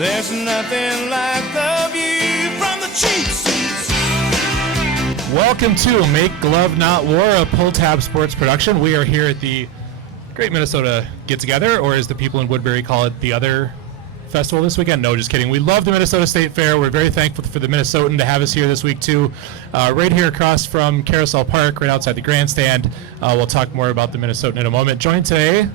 There's nothing like the view from the cheap seats. Welcome to Make Glove Not War, a Pull Tab Sports production. We are here at the Great Minnesota Get Together, or as the people in Woodbury call it, the other festival this weekend. No, just kidding. We love the Minnesota State Fair. We're very thankful for the Minnesotan to have us here this week too. Right here across from Carousel Park, right outside the grandstand. We'll talk more about the Minnesotan in a moment. Joined today,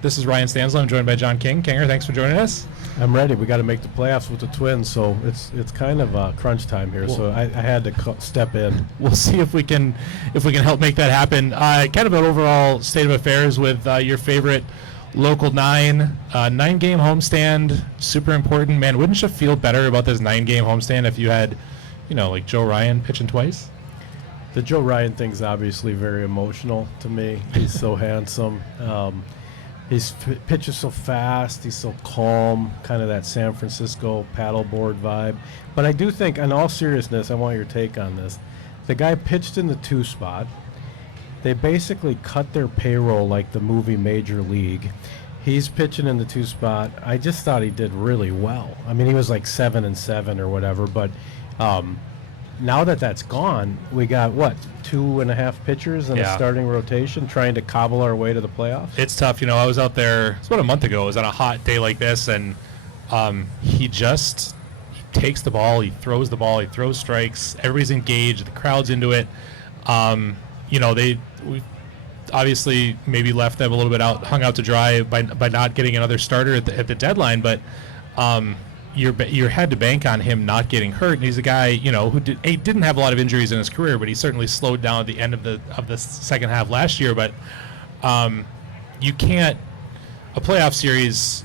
this is Ryan Stanzel. I'm joined by John King. Kinger, thanks for joining us. I'm ready. We got to make the playoffs with the Twins, so it's kind of crunch time here. So I had to step in. We'll see if we can help make that happen. Kind of an overall state of affairs with your favorite local 9-game homestand. Super important, man. Wouldn't you feel better about this 9-game homestand if you had, like Joe Ryan pitching twice? The Joe Ryan thing's obviously very emotional to me. He's so handsome. His pitches so fast. He's so calm, kind of that San Francisco paddleboard vibe. But I do think, in all seriousness, I want your take on this. The guy pitched in the 2 spot. They basically cut their payroll like the movie Major League. He's pitching in the 2 spot. I just thought he did really well. I mean, he was like 7-7 or whatever. But now that that's gone, we got, 2.5 pitchers in a starting rotation trying to cobble our way to the playoffs? It's tough. I was out there, it's about a month ago. It was on a hot day like this, and he takes the ball, he throws the ball, he throws strikes. Everybody's engaged. The crowd's into it. We obviously maybe left them a little bit hung out to dry by not getting another starter at the deadline, but you had to bank on him not getting hurt. And he's a guy, who didn't have a lot of injuries in his career, but he certainly slowed down at the end of the second half last year. But you can't a playoff series.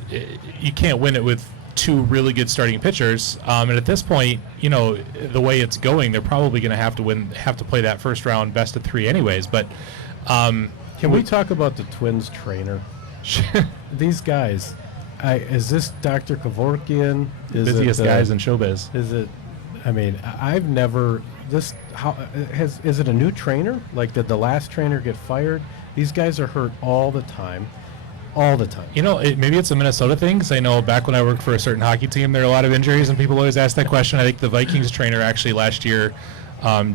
You can't win it with 2 really good starting pitchers. And at this point, the way it's going, they're probably going to have to play that first round best of 3 anyways. But can we talk about the Twins trainer? These guys. Is this Dr. Kevorkian? Busiest guys in showbiz. Is it? I mean, I've never. Is it a new trainer? Like, did the last trainer get fired? These guys are hurt all the time. All the time. Maybe it's a Minnesota thing, because I know back when I worked for a certain hockey team, there are a lot of injuries, and people always ask that question. I think the Vikings trainer actually last year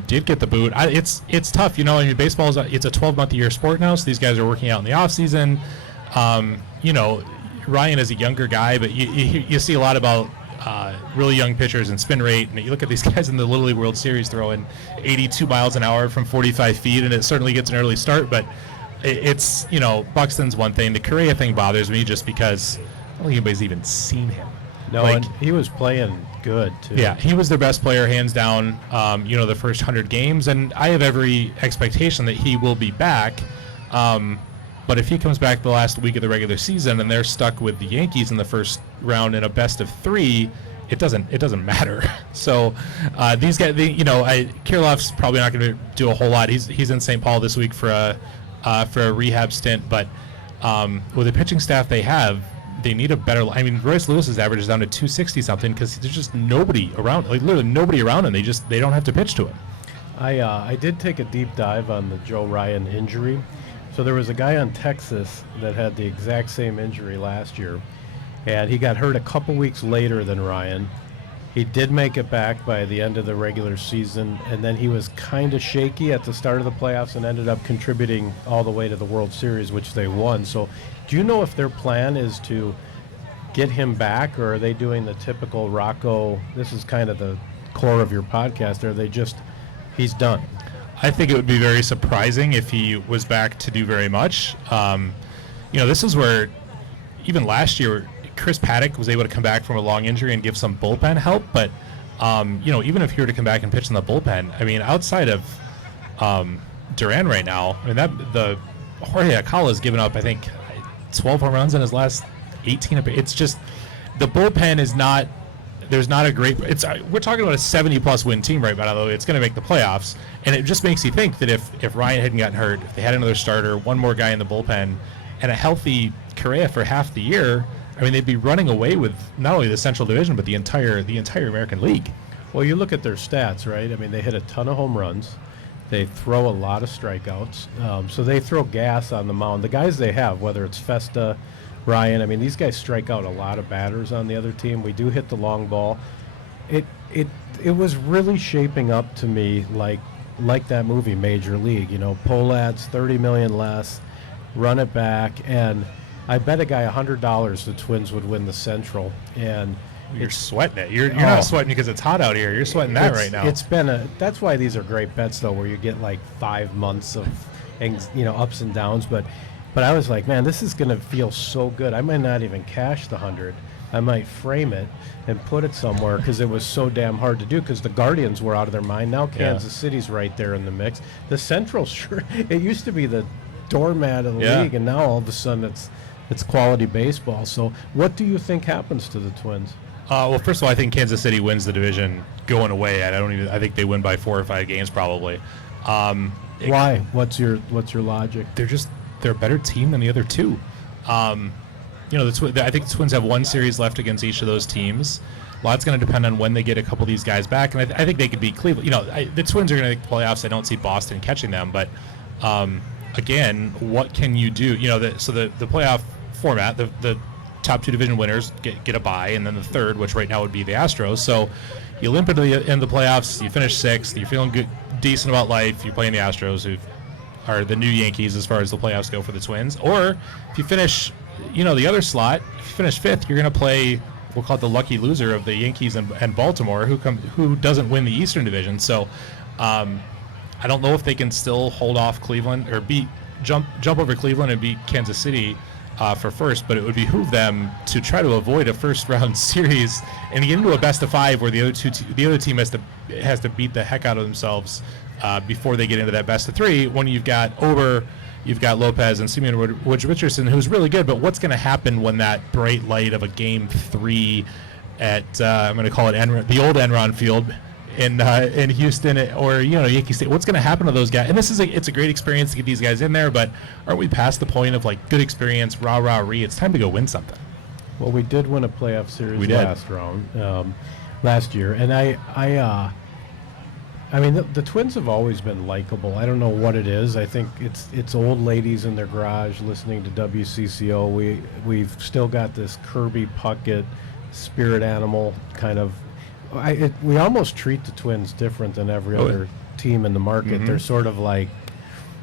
did get the boot. It's tough, baseball it's a 12-month-a-year sport now, so these guys are working out in the off season. Ryan is a younger guy, but you see a lot about really young pitchers and spin rate, and you look at these guys in the Little League World Series throwing 82 miles an hour from 45 feet, and it certainly gets an early start, but it's, Buxton's one thing. The Correa thing bothers me just because I don't think anybody's even seen him. No, and he was playing good, too. Yeah, he was their best player, hands down, the first 100 games, and I have every expectation that he will be back. But if he comes back the last week of the regular season and they're stuck with the Yankees in the first round in a best of 3, it doesn't matter. So these guys, Kirilloff's probably not going to do a whole lot. He's in St. Paul this week for a rehab stint. But with the pitching staff they have, they need a better. I mean, Royce Lewis's average is down to 260 something because there's just nobody around. Like literally nobody around him. They don't have to pitch to him. I did take a deep dive on the Joe Ryan injury. So there was a guy on Texas that had the exact same injury last year, and he got hurt a couple weeks later than Ryan. He did make it back by the end of the regular season, and then he was kind of shaky at the start of the playoffs and ended up contributing all the way to the World Series, which they won. So do you know if their plan is to get him back, or are they doing the typical Rocco, this is kind of the core of your podcast, or are they just, he's done? I think it would be very surprising if he was back to do very much. This is where even last year Chris Paddock was able to come back from a long injury and give some bullpen help. But, even if he were to come back and pitch in the bullpen, I mean, outside of Duran right now, I mean, the Jorge Alcala has given up, I think, 12 home runs in his last 18. It's just the bullpen is not. There's not a great. We're talking about a 70-plus win team right now, though. It's going to make the playoffs, and it just makes you think that if Ryan hadn't gotten hurt, if they had another starter, one more guy in the bullpen, and a healthy Correa for half the year, I mean, they'd be running away with not only the Central Division but the entire American League. Well, you look at their stats, right? I mean, they hit a ton of home runs. They throw a lot of strikeouts. So they throw gas on the mound. The guys they have, whether it's Festa Ryan. I mean, these guys strike out a lot of batters on the other team. We do hit the long ball. It was really shaping up to me like that movie Major League. You know, Pohlads, $30 million less, run it back, and I bet a guy $100 the Twins would win the Central. And You're sweating it. You're not sweating because it's hot out here. You're sweating that right now. It's been that's why these are great bets though, where you get like 5 months of ups and downs. But I was like, man, this is going to feel so good. I might not even cash the 100. I might frame it and put it somewhere because it was so damn hard to do because the Guardians were out of their mind. Now Kansas City's right there in the mix. The Central, sure, it used to be the doormat of the league, and now all of a sudden it's quality baseball. So what do you think happens to the Twins? Well, first of all, I think Kansas City wins the division going away. I think they win by 4 or 5 games probably. Why? What's your logic? They're a better team than the other two. I think the Twins have 1 series left against each of those teams. A lot's going to depend on when they get a couple of these guys back, and I think they could beat Cleveland. The Twins are going to make the playoffs. I don't see Boston catching them, but again, what can you do? The playoff format, the top 2 division winners get a bye, and then the third, which right now would be the Astros. So you limp into the end of the playoffs, you finish 6th, you're feeling good, decent about life. You're playing the Astros, who are the new Yankees as far as the playoffs go for the Twins. Or if you finish the other slot, if you finish 5th, you're going to play, we'll call it the lucky loser of the Yankees and Baltimore, who doesn't win the Eastern Division. So I don't know if they can still hold off Cleveland or jump over Cleveland and beat Kansas City for first, but it would behoove them to try to avoid a first-round series and get into a best-of-5 where the other team has to beat the heck out of themselves before they get into that best-of-3. When you've got You've got Lopez and Simeon Woods Richardson, who's really good, but what's going to happen when that bright light of a Game 3 at, I'm going to call it the old Enron Field in Houston or, Yankee State, what's going to happen to those guys? And it's a great experience to get these guys in there, but aren't we past the point of, good experience, rah-rah-ree? It's time to go win something. Well, we did win a playoff series last year, and I mean, the Twins have always been likable. I don't know what it is. I think it's old ladies in their garage listening to WCCO. We've still got this Kirby Puckett spirit animal kind of. We almost treat the Twins different than every other team in the market. Mm-hmm. They're sort of like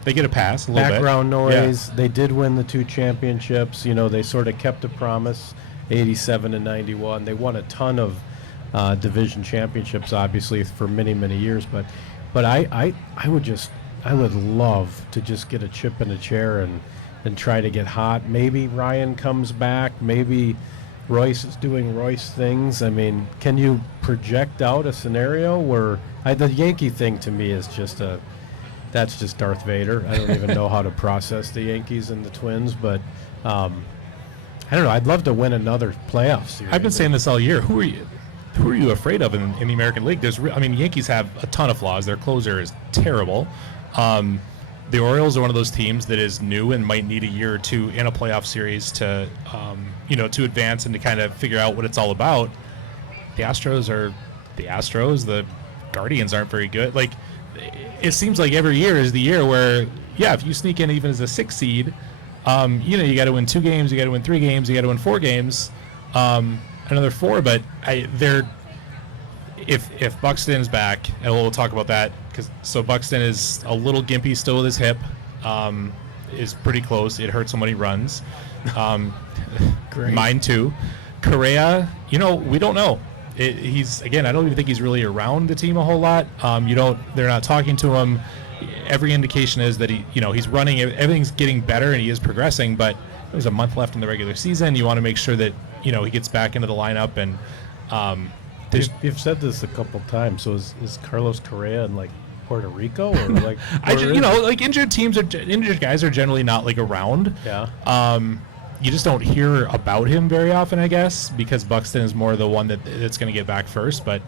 they get a pass, a little background noise. Yeah. They did win the 2 championships. They sort of kept a promise. 87 and 91. They won a ton of division championships, obviously, for many, many years. But I would love to just get a chip in a chair and try to get hot. Maybe Ryan comes back. Maybe Royce is doing Royce things. I mean, can you project out a scenario where the Yankee thing to me is that's just Darth Vader. I don't even know how to process the Yankees and the Twins, but I don't know. I'd love to win another playoff series. I've been saying this all year. Who are you afraid of in the American League? The Yankees have a ton of flaws. Their closer is terrible. The Orioles are one of those teams that is new and might need a year or 2 in a playoff series to advance and to kind of figure out what it's all about. The Astros are the Astros. The Guardians aren't very good. It seems like every year is the year where, if you sneak in even as a 6th seed, you got to win 2 games, you got to win 3 games, you got to win 4 games. Another 4, but if Buxton's back, and we'll talk about that, so Buxton is a little gimpy still with his hip, is pretty close. It hurts him when he runs. Great. Mine too. Correa, we don't know. I don't even think he's really around the team a whole lot. They're not talking to him. Every indication is that he's running. Everything's getting better and he is progressing, but there's a month left in the regular season. You want to make sure that he gets back into the lineup, and you've said this a couple times. So is Carlos Correa in Puerto Rico or injured guys are generally not around. Yeah. You just don't hear about him very often, I guess, because Buxton is more the one that's going to get back first. But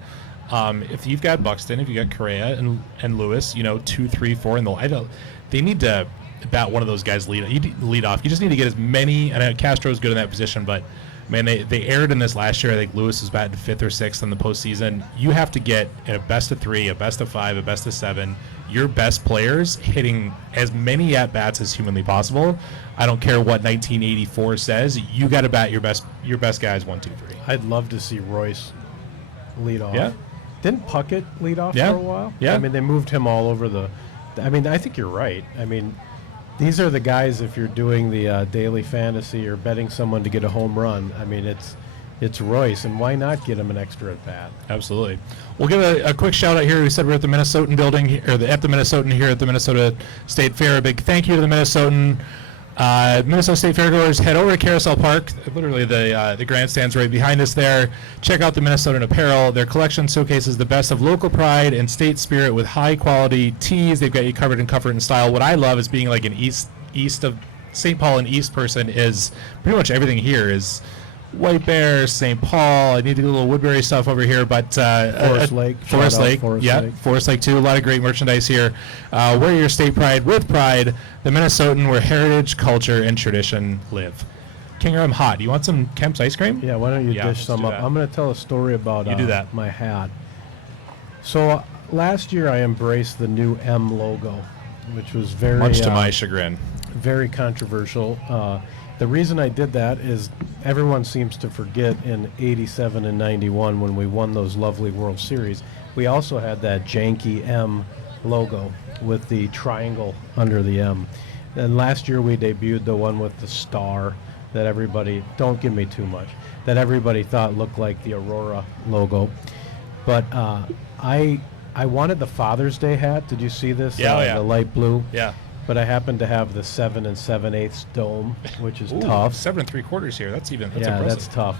if you've got Buxton, if you got Correa and Lewis, 2, 3, 4 they need to bat one of those guys lead off. You just need to get as many. And Castro's good in that position, but man, they erred in this last year. I think Lewis was batting 5th or 6th in the postseason. You have to get a best of 3, a best of 5, a best of 7. your best players hitting as many at bats as humanly possible. I don't care what 1984 says. You got to bat your best guys 1, 2, 3. I'd love to see Royce lead off. Yeah. Didn't Puckett lead off Yeah. for a while? Yeah. I mean, they moved him all over the. I mean, I think you're right. I mean, these are the guys. If you're doing the daily fantasy or betting someone to get a home run, I mean, it's Royce, and why not get him an extra at bat? Absolutely. We'll give a quick shout out here. We said we're at the Minnesotan building, at the Minnesotan here at the Minnesota State Fair. A big thank you to the Minnesotan. Minnesota State Fairgoers, head over to Carousel Park. Literally, the grandstand's right behind us there. Check out the Minnesotan apparel. Their collection showcases the best of local pride and state spirit with high-quality tees. They've got you covered in comfort and style. What I love is being like an east of St. Paul and East person is pretty much everything here is White Bear, St. Paul. I need to get a little Woodbury stuff over here, but Forest Lake. Forest Shout out Lake, Forest yeah, Lake. Forest Lake too. A lot of great merchandise here. Wear your state pride with pride. The Minnesotan, where heritage, culture, and tradition live. Kinger, I'm hot. Do you want some Kemp's ice cream? Yeah, why don't you Yeah, dish let's some do up? that. I'm going to tell a story about You do that. my hat. So last year I embraced the new M logo, which was very Much to my chagrin. very controversial. The reason I did that is everyone seems to forget in 87 and 91 when we won those lovely World Series, we also had that janky M logo with the triangle under the M. And last year we debuted the one with the star that everybody, don't give me too much, that everybody thought looked like the Aurora logo. But I wanted the Father's Day hat. Did you see this? Yeah. The light blue. Yeah. But I happen to have the 7 7/8 dome, which is Ooh, tough. 7 3/4 here. That's Yeah, impressive. that's tough.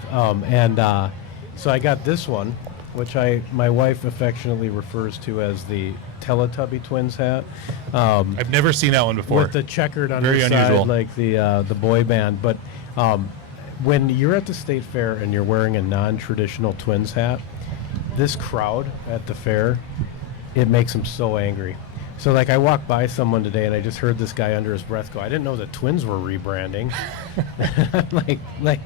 So I got this one, which my wife affectionately refers to as the Teletubby Twins hat. I've never seen that one before. With the checkered Very underside, unusual. like the boy band. But when you're at the state fair and you're wearing a non-traditional Twins hat, this crowd at the fair, it makes them so angry. So, like, I walked by someone today, and I just heard this guy under his breath go, "I didn't know the Twins were rebranding." I'm like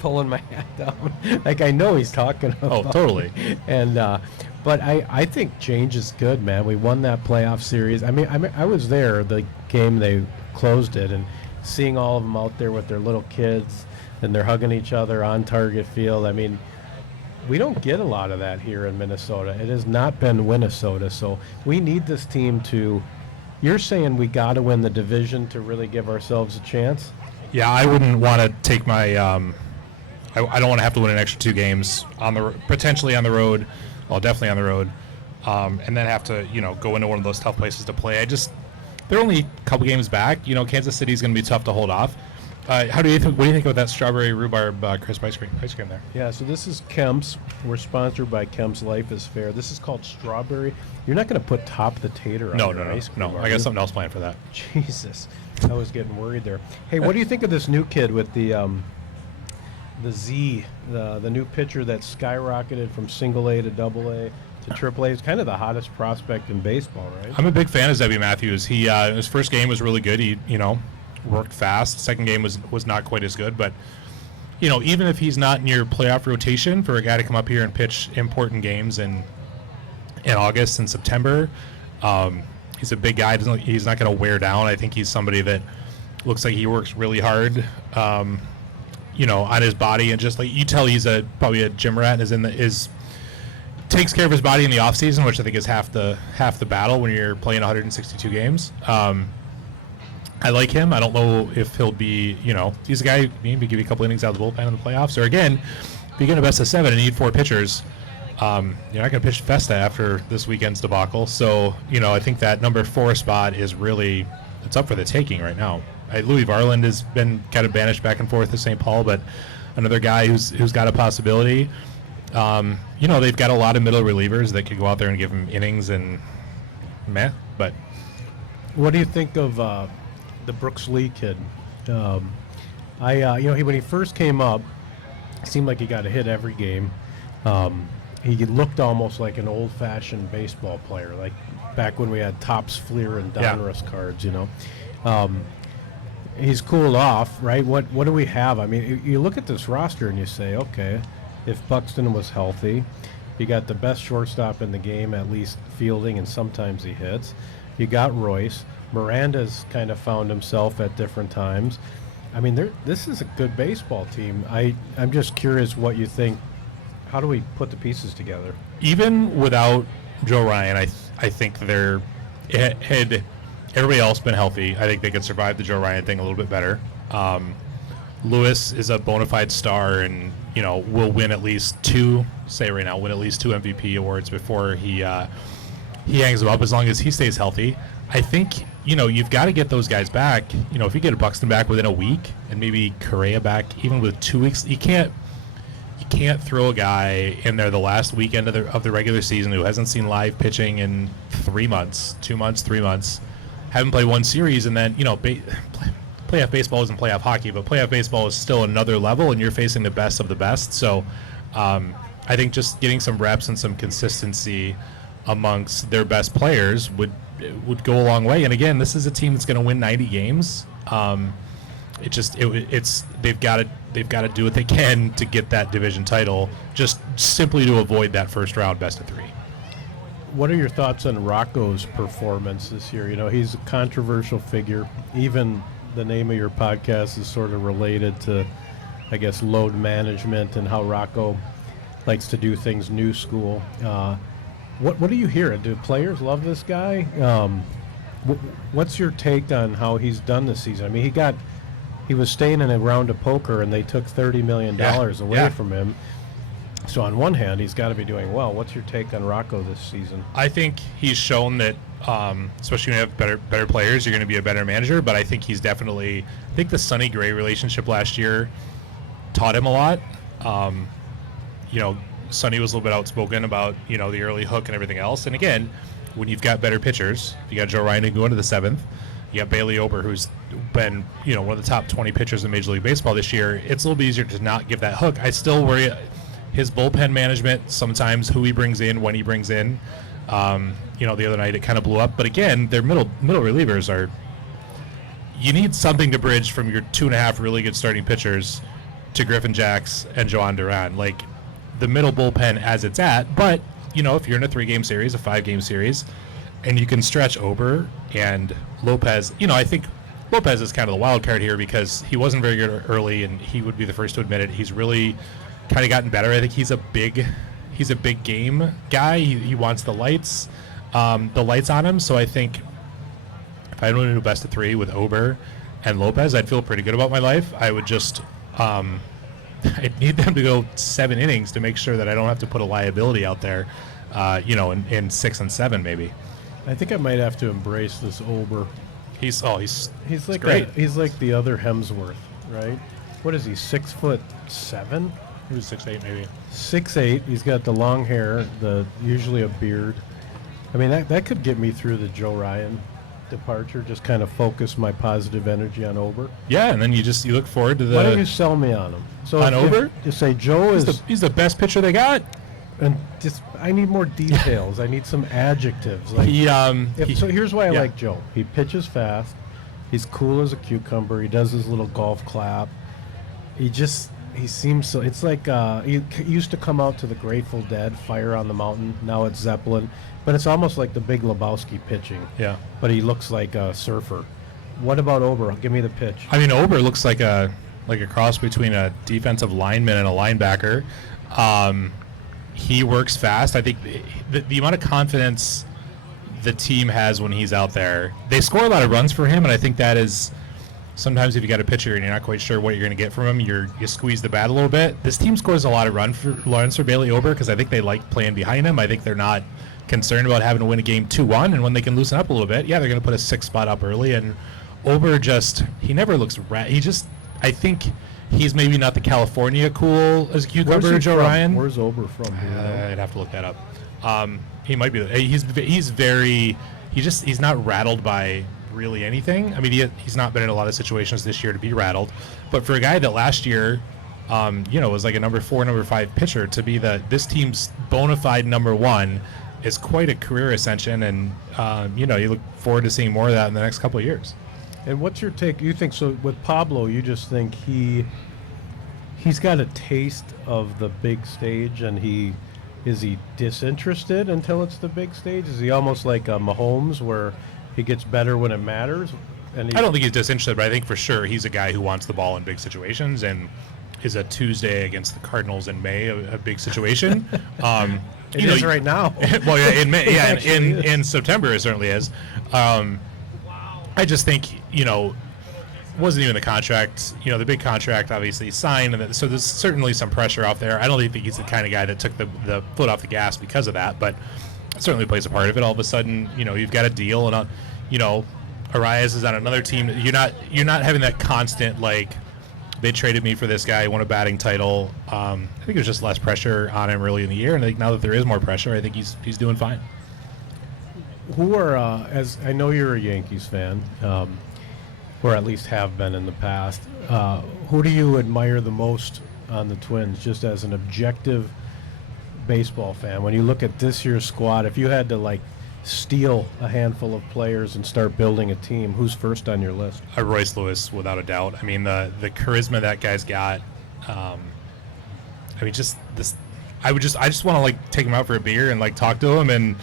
pulling my hat down. Like, I know he's talking about. Oh, totally. And but I think change is good, man. We won that playoff series. I mean, I was there the game they closed it, and seeing all of them out there with their little kids, and they're hugging each other on Target Field. I mean, we don't get a lot of that here in Minnesota. It has not been Minnesota, so we need this team to. You're saying we got to win the division to really give ourselves a chance? Yeah, I wouldn't want to take my. I don't want to have to win an extra 2 games potentially on the road. Well, definitely on the road, and then have to go into one of those tough places to play. They're only a couple games back. Kansas City's going to be tough to hold off. What do you think about that strawberry rhubarb crisp ice cream there? Yeah, so this is Kemp's. We're sponsored by Kemp's Life is Fair. This is called strawberry. You're not going to put top the tater on your ice cream, No. are I got you? something else planned for that. Jesus, I was getting worried there. Hey, what do you think of this new kid with the Z, the new pitcher that skyrocketed from single A to double A to triple A? It's kind of the hottest prospect in baseball, right? I'm a big fan of Zebby Matthews. He his first game was really good. He worked fast. Second game was not quite as good, but even if he's not in your playoff rotation for a guy to come up here and pitch important games in August and September, he's a big guy. He's not going to wear down. I think he's somebody that looks like he works really hard, on his body, and just like you tell, he's probably a gym rat and takes care of his body in the off season, which I think is half the battle when you're playing 162 games. I like him. I don't know if he'll be, he's a guy maybe give you a couple innings out of the bullpen in the playoffs. Or again, if you get a best of 7 and you need 4 pitchers, you're not going to pitch Festa after this weekend's debacle. So, I think that number 4 spot is really, it's up for the taking right now. Louis Varland has been kind of banished back and forth to St. Paul, but another guy who's got a possibility. They've got a lot of middle relievers that could go out there and give him innings and but. What do you think of the Brooks Lee kid? When he first came up, it seemed like he got a hit every game. He looked almost like an old-fashioned baseball player, like back when we had Topps, Fleer, and Donruss cards. He's cooled off, right? What do we have? I mean, you look at this roster and you say, okay, if Buxton was healthy, you got the best shortstop in the game, at least fielding, and sometimes he hits. You got Royce. Miranda's kind of found himself at different times. I mean, this is a good baseball team. I'm just curious what you think. How do we put the pieces together? Even without Joe Ryan, I think had everybody else been healthy, I think they could survive the Joe Ryan thing a little bit better. Lewis is a bona fide star, and will win at least two MVP awards before he hangs them up, as long as he stays healthy. I think you've got to get those guys back. If you get a Buxton back within a week, and maybe Correa back even with 2 weeks, you can't throw a guy in there the last weekend of the regular season who hasn't seen live pitching in 3 months, 2 months, 3 months, haven't played one series, and then playoff baseball isn't playoff hockey, but playoff baseball is still another level, and you're facing the best of the best. So I think just getting some reps and some consistency amongst their best players would go a long way. And again, this is a team that's going to win 90 games. They've got to do what they can to get that division title, just simply to avoid that first round best of three. What are your thoughts on Rocco's performance this year? He's a controversial figure. Even the name of your podcast is sort of related to, I guess, load management and how Rocco likes to do things new school. What do you hear? Do players love this guy? What's your take on how he's done this season? I mean, he was staying in a round of poker, and they took $30 million away from him. So on one hand, he's got to be doing well. What's your take on Rocco this season? I think he's shown that, especially when you have better players, you're going to be a better manager. But I think I think the Sonny Gray relationship last year taught him a lot. Sonny was a little bit outspoken about, the early hook and everything else. And again, when you've got better pitchers, you got Joe Ryan going to the seventh, you got Bailey Ober, who's been, one of the top 20 pitchers in Major League Baseball this year. It's a little bit easier to not give that hook. I still worry his bullpen management, sometimes who he brings in, when he brings in. The other night it kind of blew up. But again, their middle relievers you need something to bridge from your 2.5 really good starting pitchers to Griffin Jacks and Joan Duran. Like, the middle bullpen as it's at. But, if you're in a 3-game series, a 5-game series, and you can stretch Ober and Lopez, I think Lopez is kind of the wild card here because he wasn't very good early, and he would be the first to admit it. He's really kind of gotten better. I think he's a big game guy. He wants the lights on him. So I think if I went into best of 3 with Ober and Lopez, I'd feel pretty good about my life. I would just I'd need them to go 7 innings to make sure that I don't have to put a liability out there, in 6 and 7 maybe. I think I might have to embrace this Ober. He's like great. He's like the other Hemsworth, right? What is he? 6'7"? He was 6'8" maybe. 6'8". He's got the long hair, usually a beard. I mean, that could get me through the Joe Ryan departure. Just kind of focus my positive energy on Ober. Yeah, and then you look forward to the. Why don't you sell me on him? So on Ober? You say Joe he's the best pitcher they got. And I need more details. I need some adjectives. Like so here's why I like Joe. He pitches fast. He's cool as a cucumber. He does his little golf clap. He seems so. It's like he used to come out to the Grateful Dead, Fire on the Mountain. Now it's Zeppelin, but it's almost like the Big Lebowski pitching. Yeah. But he looks like a surfer. What about Ober? Give me the pitch. I mean, Ober looks like a cross between a defensive lineman and a linebacker. He works fast. I think the amount of confidence the team has when he's out there, they score a lot of runs for him, and I think that is sometimes if you got a pitcher and you're not quite sure what you're going to get from him, you squeeze the bat a little bit. This team scores a lot of runs for Bailey Ober because I think they like playing behind him. I think they're not concerned about having to win a game 2-1, and when they can loosen up a little bit, they're going to put a 6 spot up early. And Ober he never looks I think he's maybe not the California cool as a cucumber, Joe Ryan. Where's Ober from? I'd have to look that up. He might be. He's not rattled by really anything. I mean, he's not been in a lot of situations this year to be rattled. But for a guy that last year, was like a number 4, number 5 pitcher, to be this team's bona fide number 1 is quite a career ascension. And you look forward to seeing more of that in the next couple of years. And what's your take? You think so with Pablo? You just think he's got a taste of the big stage, and is he disinterested until it's the big stage? Is he almost like Mahomes, where he gets better when it matters. And I don't think he's disinterested, but I think for sure he's a guy who wants the ball in big situations, and is a Tuesday against the Cardinals in May a big situation. It is right now. Well, yeah, in May, yeah, actually in September it certainly is. I just think, wasn't even the contract, the big contract obviously signed, and so there's certainly some pressure off there. I don't even think he's the kind of guy that took the foot off the gas because of that, but it certainly plays a part of it. All of a sudden, you've got a deal, and Arias is on another team. You're not having that constant, like, they traded me for this guy, won a batting title. I think there's just less pressure on him early in the year, and I think now that there is more pressure, I think he's doing fine. Who are, as I know you're a Yankees fan, or at least have been in the past, who do you admire the most on the Twins, just as an objective baseball fan? When you look at this year's squad, if you had to, steal a handful of players and start building a team, who's first on your list? Royce Lewis, without a doubt. I mean, the charisma that guy's got. I just want to take him out for a beer and talk to him, and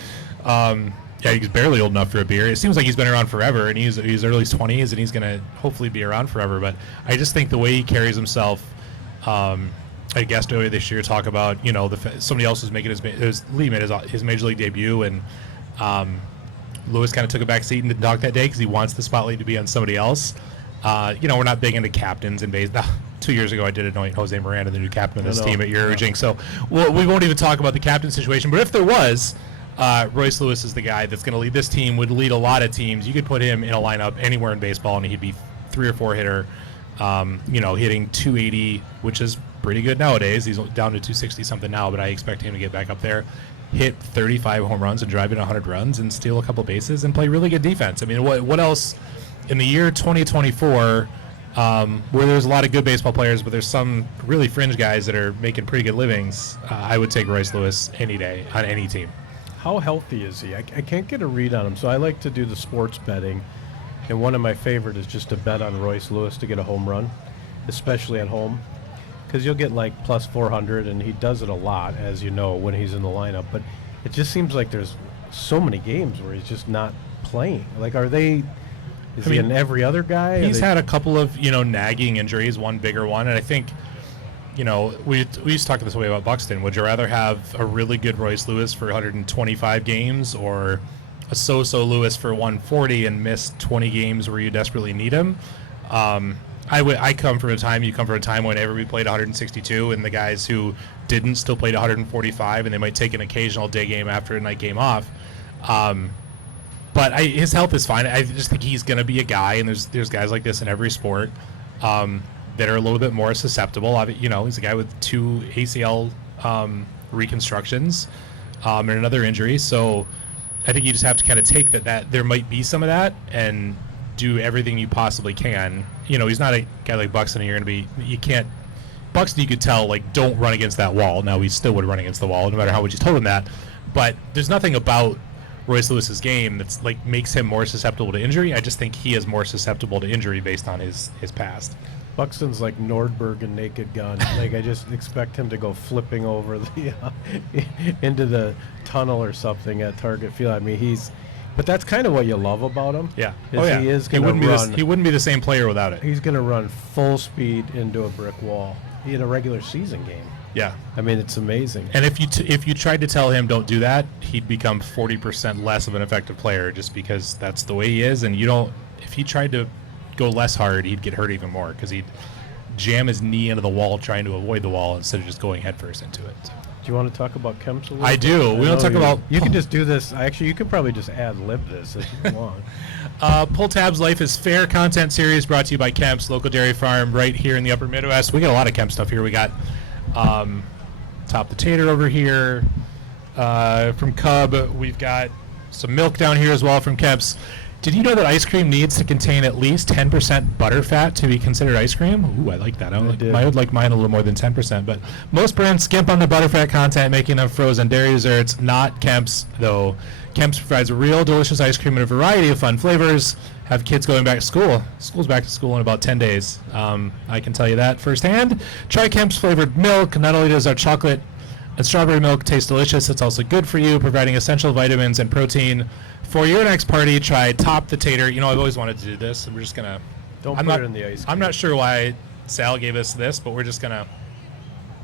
he's barely old enough for a beer. It seems like he's been around forever, and he's early 20s, and he's going to hopefully be around forever. But I just think the way he carries himself. I guessed earlier this year talk about somebody else was making Lee made his major league debut, and Lewis kind of took a back seat and didn't talk that day because he wants the spotlight to be on somebody else. We're not big into captains and base. 2 years ago, I did anoint Jose Miranda the new captain of this team at your urging. So we won't even talk about the captain situation. But if there was, Royce Lewis is the guy that's going to lead this team, would lead a lot of teams. You could put him in a lineup anywhere in baseball, and he'd be 3 or 4 hitter, hitting 280, which is pretty good nowadays. He's down to 260 something now, but I expect him to get back up there. Hit 35 home runs and drive in 100 runs and steal a couple bases and play really good defense. I mean, what else in the year 2024, where there's a lot of good baseball players, but there's some really fringe guys that are making pretty good livings? I would take Royce Lewis any day on any team. How healthy is he? I can't get a read on him, so I like to do the sports betting, and one of my favorite is just to bet on Royce Lewis to get a home run, especially at home. Because you'll get plus 400, and he does it a lot, as you know, when he's in the lineup. But it just seems like there's so many games where he's just not playing. Is he an every other guy? He's had a couple of, nagging injuries, one bigger one. And I think, we used to talk this way about Buxton. Would you rather have a really good Royce Lewis for 125 games or a so-so Lewis for 140 and miss 20 games where you desperately need him? I come from a time, you come from a time when everybody played 162, and the guys who didn't still played 145, and they might take an occasional day game after a night game off. But his health is fine. I just think he's going to be a guy, and there's guys like this in every sport that are a little bit more susceptible. He's a guy with 2 ACL reconstructions and another injury. So I think you just have to kind of take that there might be some of that and do everything you possibly can. He's not a guy like Buxton, and you're going to be, Buxton, you could tell, don't run against that wall. Now, he still would run against the wall, no matter how much you told him that. But there's nothing about Royce Lewis's game that's, makes him more susceptible to injury. I just think he is more susceptible to injury based on his past. Buxton's like Nordberg in Naked Gun. I just expect him to go flipping over into the tunnel or something at Target Field. I mean, but that's kind of what you love about him. Yeah. He is going to run. He wouldn't be the same player without it. He's going to run full speed into a brick wall in a regular season game. Yeah. I mean, it's amazing. And if you tried to tell him don't do that, he'd become 40% less of an effective player just because that's the way he is. And if he tried to go less hard, he'd get hurt even more because he'd jam his knee into the wall trying to avoid the wall instead of just going headfirst into it. So. Do you want to talk about Kemp's a little I bit? do. We don't talk about... You can just do this. Actually, you could probably just ad-lib this if you want. Pull Tabs Life is Fair content series brought to you by Kemp's, local dairy farm right here in the upper Midwest. We got a lot of Kemp stuff here. We got Top the Tater over here from Cub. We've got some milk down here as well from Kemp's. Did you know that ice cream needs to contain at least 10% butterfat to be considered ice cream? Ooh, I like that. I would like mine a little more than 10%. But most brands skimp on the butterfat content, making them frozen dairy desserts. Not Kemp's, though. Kemp's provides real delicious ice cream in a variety of fun flavors. Have kids going back to school. School's back to school in about 10 days. I can tell you that firsthand. Try Kemp's flavored milk. Not only does our chocolate And strawberry milk tastes delicious. It's also good for you, providing essential vitamins and protein. For your next party, try Top the Tater. You know, I've always wanted to do this, and we're just going to... Don't put it in the ice cream. I'm not sure why Sal gave us this, but we're just going to...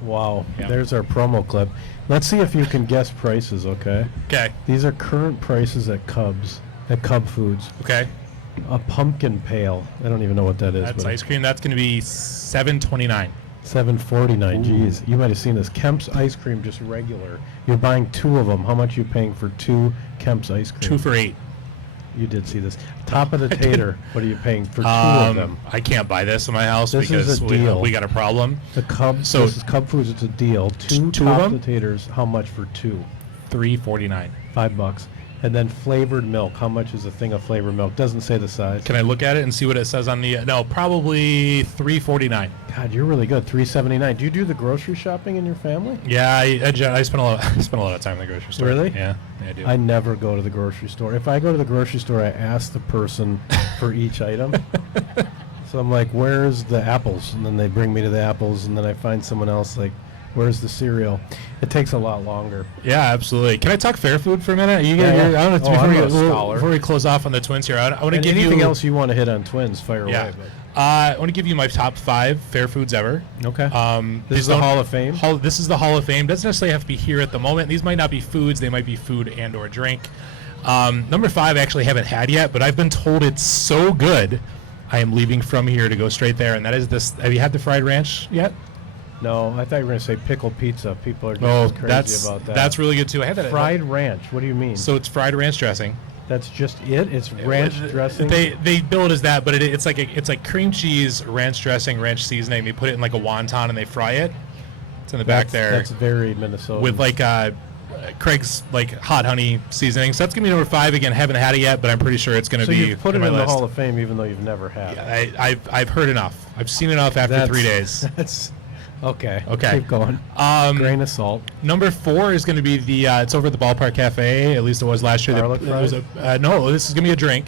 Wow. Yeah. There's our promo clip. Let's see if you can guess prices, okay? Okay. These are current prices at Cub Foods. Okay. A pumpkin pail. I don't even know what that is. That's but ice cream. That's going to be $7.29. $7.49. Geez, you might have seen this. Kemp's ice cream, just regular. You're buying 2 of them. How much are you paying for 2 Kemp's ice cream? 2 for $8. You did see this. Top of the Tater. What are you paying for 2 of them? I can't buy this in my house This because is a deal. we got a problem. The Cub. So- this is Cub Foods. It's a deal. Two two of Top them? of the Taters. How much for 2? $3.49. $5. And then flavored milk. How much is a thing of flavored milk? Doesn't say the size. Can I look at it and see what it says on the? No, probably $3.49. God, you're really good. $3.79. Do you do the grocery shopping in your family? Yeah, I spend a lot. I spend a lot of time in the grocery store. Really? Yeah, I do. I never go to the grocery store. If I go to the grocery store, I ask the person for each item. So I'm like, where's the apples? And then they bring me to the apples, and then I find someone else like, where's the cereal? It takes a lot longer. Yeah, absolutely. Can I talk fair food for a minute? You Yeah, get, yeah. I don't know, Oh, I'm a before, scholar. before we close off on the Twins here, I want to And give anything you else you want to hit on Twins, fire Yeah, away. But. I want to give you my top 5 fair foods ever. Okay. This these is the don't- Hall of Fame? This is the Hall of Fame. Doesn't necessarily have to be here at the moment. These might not be foods. They might be food and or drink. Number 5 I actually haven't had yet, but I've been told it's so good. I am leaving from here to go straight there, and that is this. Have you had the fried ranch yet? No, I thought you were going to say pickled pizza. People are just crazy about that. That's really good too. I had that. Fried ranch. What do you mean? So it's fried ranch dressing. That's just it? It's ranch dressing? They bill it as that, but it's like cream cheese, ranch dressing, ranch seasoning. They put it in like a wonton and they fry it. It's in the back there. That's very Minnesota. With like Craig's like hot honey seasoning. So that's gonna be number 5 again. Haven't had it yet, but I'm pretty sure it's gonna so be. you put it my in the list. Hall of Fame even though you've never had it. Yeah, I've heard enough. I've seen enough after 3 days. That's okay. Okay. Keep going. Grain of salt. Number 4 is going to be the. It's over at the Ballpark Cafe. At least it was last year. Garlic It was no, this is going to be a drink.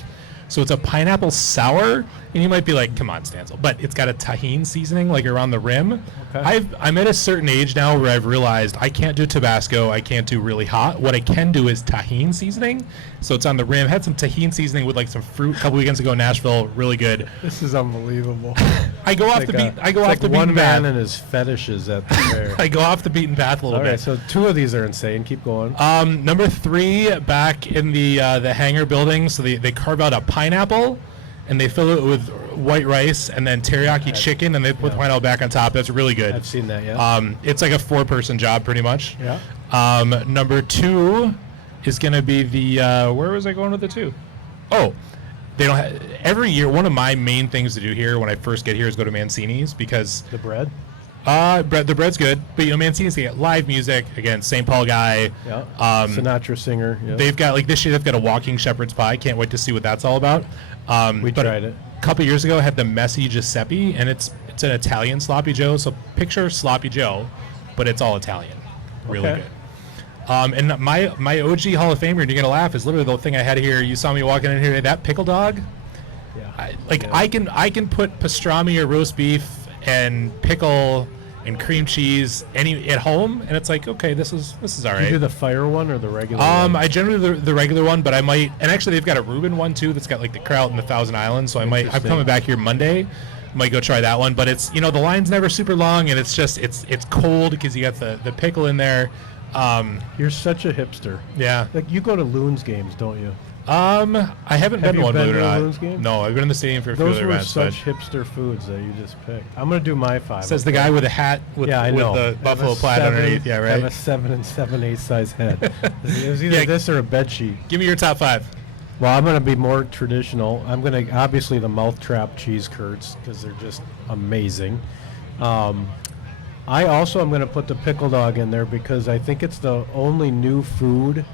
So it's a pineapple sour, and you might be like, "Come on, Stanzel!" But it's got a tahini seasoning like around the rim. Okay. I'm at a certain age now where I've realized I can't do Tabasco. I can't do really hot. What I can do is tahini seasoning. So it's on the rim. Had some tahini seasoning with like some fruit a couple weekends ago in Nashville. Really good. This is unbelievable. I go off Like the beat. I go it's off like the one beaten man path. and his fetishes at the fair. I go off the beaten path a little All bit. right, so 2 of these are insane. Keep going. Number 3, back in the hangar building, so they carve out a pineapple, and they fill it with white rice and then teriyaki chicken, and they put the pineapple back on top. That's really good. I've seen that, yeah. It's like a 4-person job, pretty much. Yeah. Number 2 is going to be the where was I going with the 2? Oh, they don't have, every year. One of my main things to do here when I first get here is go to Mancini's because The bread? the bread's good, but you know Mancini's, they get live music again. St. Paul guy. Yeah. Sinatra singer. Yeah. They've got like this year. They've got a walking shepherd's pie. Can't wait to see what that's all about. We but tried it. a couple years ago. I had the messy Giuseppe, and it's an Italian sloppy Joe. So picture sloppy Joe, but it's all Italian. Really Okay. good. And my OG Hall of Famer, and you're gonna laugh, is literally the thing I had here. You saw me walking in here. That pickle dog. Yeah. I can put pastrami or roast beef and pickle and cream cheese at home, and it's like, okay, this is all Do you do right. the fire one or the regular one? I generally the regular one, but I might, and actually they've got a Reuben one too that's got like the kraut and the Thousand Islands, so I'm Interesting. coming back here Monday. Might go try that one, but it's the line's never super long, and it's just it's cold because you got the pickle in there. You're such a hipster. Yeah. Like you go to Loons games, don't you? I haven't Have been to you one, been believe it to or a not. Loons game? No, I've been in the stadium for a few Those other were events, but such hipster foods that you just picked. I'm gonna do my 5. says the guy with a hat with, yeah, I know. with the I have buffalo a plaid 7 underneath. Yeah, I have a right. 7 7/8 size head. It was either Yeah. this or a bed sheet. Give me your top 5. Well, I'm gonna be more traditional. I'm gonna obviously the mouthtrap cheese curds because they're just amazing. I also am gonna put the pickle dog in there because I think it's the only new food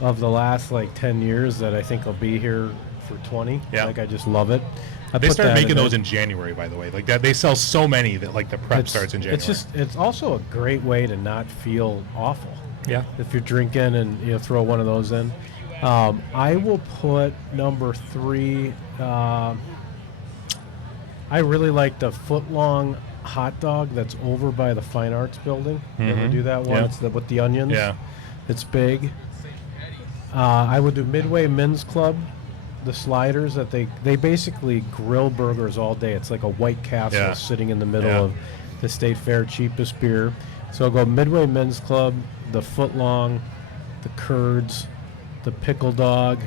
of the last like 10 years that I think will be here for 20. Yeah. Like I just love it. They started making those in January, by the way. Like that, they sell so many that like the prep starts in January. It's also a great way to not feel awful. Yeah. If you're drinking and throw one of those in. I will put number 3. I really like the foot-long hot dog that's over by the Fine Arts Building. You ever Mhm. do that one? Yeah. It's with the onions. Yeah. It's big. I would do Midway Men's Club, the sliders that they basically grill burgers all day. It's like a White Castle Yeah. sitting in the middle Yeah. of the State Fair, cheapest beer. So I'll go Midway Men's Club, the footlong, the curds, the pickle dog.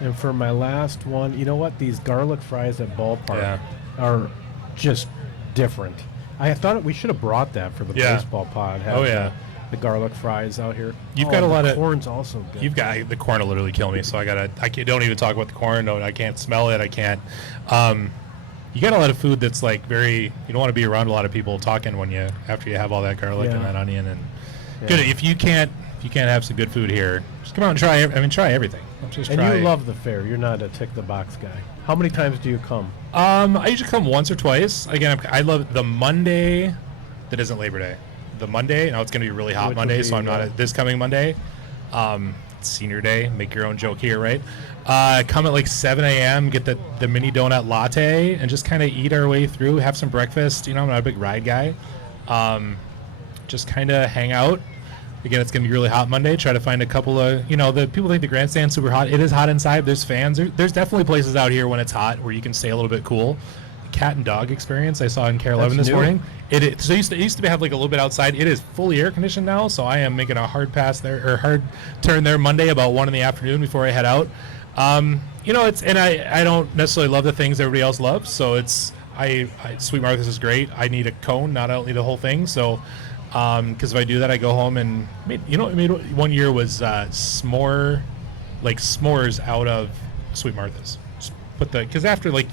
And for my last one, you know what? These garlic fries at Ballpark Yeah. are just different. I thought we should have brought that for the Yeah. baseball pod. Oh, yeah. The garlic fries out here. You've got a lot the of- corn's also good. You've got the corn will literally kill me, so I can't, don't even talk about the corn. No, I can't smell it. I can't. You got a lot of food that's like very. You don't want to be around a lot of people talking when you after you have all that garlic and Yeah. that onion and. Yeah. Good. If you can't have some good food here, just come out and try. Try everything. Just And try. you love the fair. You're not a tick the box guy. How many times do you come? I usually come once or twice. Again, I love the Monday that isn't Labor Day. The Monday, now it's going to be really hot Which would Monday, be, so I'm not at this coming Monday. It's senior day. Make your own joke here, right? Come at like 7 a.m., get the mini donut latte, and just kind of eat our way through, have some breakfast. You know, I'm not a big ride guy. Just kind of hang out. Again, it's going to be really hot Monday. Try to find a couple of, the people think the grandstand's super hot. It is hot inside. There's fans. There's definitely places out here when it's hot where you can stay a little bit cool. Cat and dog experience I saw in Care 11 this new. morning. So it used to have like a little bit outside. It is fully air conditioned now, so I am making a hard turn there Monday about 1 p.m. before I head out. I don't necessarily love the things everybody else loves, so it's Sweet Martha's is great. I need a cone, not only the whole thing. So because if I do that, I go home and one year was s'mores out of Sweet Martha's. Just put because after day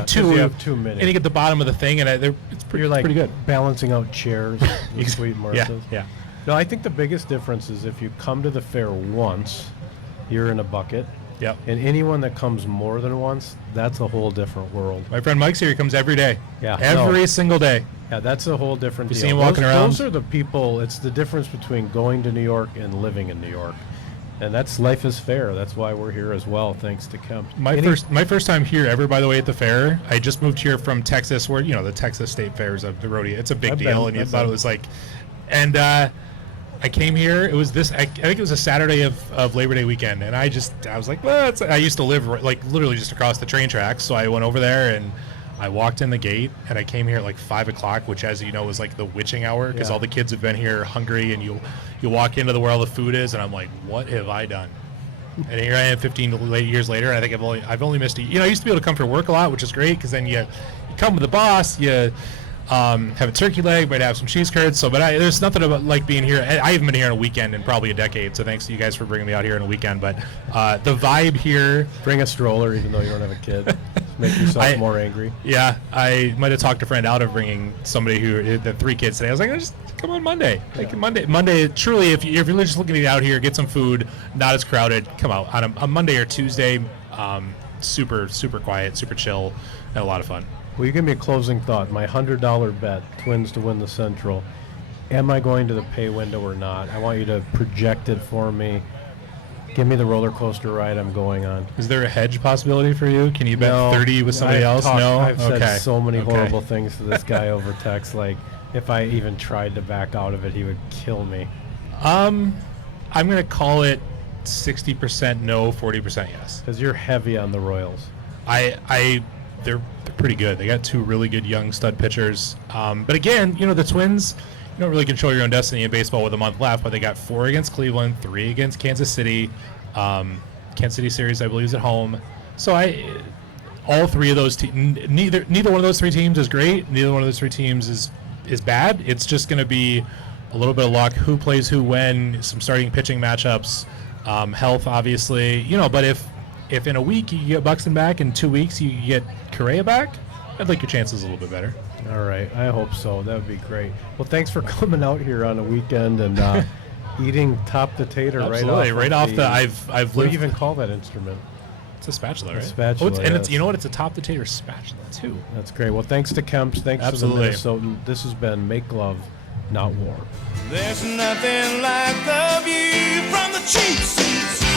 'cause 2, you have 2 minutes. and you get the bottom of the thing, and it's You're like pretty good. balancing out chairs with Sweet Martha's. Yeah. No, I think the biggest difference is if you come to the fair once, you're in a bucket. Yep. And anyone that comes more than once, that's a whole different world. My friend Mike's here. He comes every day. Yeah, Every no. single day. Yeah, that's a whole different You deal. see him walking around? Those are the people. It's the difference between going to New York and living in New York. And that's life is fair. That's why we're here as well, thanks to Kemp. My first time here ever, by the way, at the fair. I just moved here from Texas, where the Texas State Fairs of the rodeo. It's a big deal, and you thought it was like, and I came here. It was I think it was a Saturday of Labor Day weekend, and I was like, well, I used to live like literally just across the train tracks, so I went over there and I walked in the gate, and I came here at like 5 o'clock, which, as you know, was like the witching hour because Yeah. all the kids have been here hungry, and you walk into where all the food is, and I'm like, what have I done? And here I am 15 years later, and I think I've only missed I used to be able to come for work a lot, which is great because then you come with the boss, you have a turkey leg, might have some cheese curds. So, but there's nothing about like being here. I haven't been here on a weekend in probably a decade. So thanks to you guys for bringing me out here on a weekend. But the vibe here. Bring a stroller, even though you don't have a kid. Make yourself more angry. Yeah, I might have talked a friend out of bringing somebody who the 3 kids today. I was like, just come on Monday. Like Monday. Truly, if you're just looking to get out here, get some food, not as crowded, come out on a Monday or Tuesday. Super quiet, super chill, and a lot of fun. Will you give me a closing thought? My $100 bet, Twins to win the Central. Am I going to the pay window or not? I want you to project it for me. Give me the roller coaster ride I'm going on. Is there a hedge possibility for you? Can you bet No, 30 with somebody else? No? I've Okay. said so many Okay. horrible things to this guy over text. Like, if I even tried to back out of it, he would kill me. I'm going to call it 60% no, 40% yes. Because you're heavy on the Royals. They're pretty good. They got 2 really good young stud pitchers. But again, the Twins, you don't really control your own destiny in baseball with a month left, but they got 4 against Cleveland, 3 against Kansas City. Kansas City series, I believe, is at home. So all 3 of those teams, neither one of those 3 teams is great. Neither one of those 3 teams is bad. It's just going to be a little bit of luck, who plays who when, some starting pitching matchups, health, obviously. But if in a week you get Buxton back, in 2 weeks you get Correa back, I'd like your chances a little bit better. All right. I hope so. That would be great. Well, thanks for coming out here on a weekend and eating top potato Absolutely. right off the I've I've what do lived. you even call that instrument? It's a spatula, right? Spatula, and yes. you know what? It's a top the tater spatula too. That's great. Well, thanks to Kemp's. Thanks Absolutely. to the Minnesotan. This has been Make Love, Not War. There's nothing like the view from the cheap seats.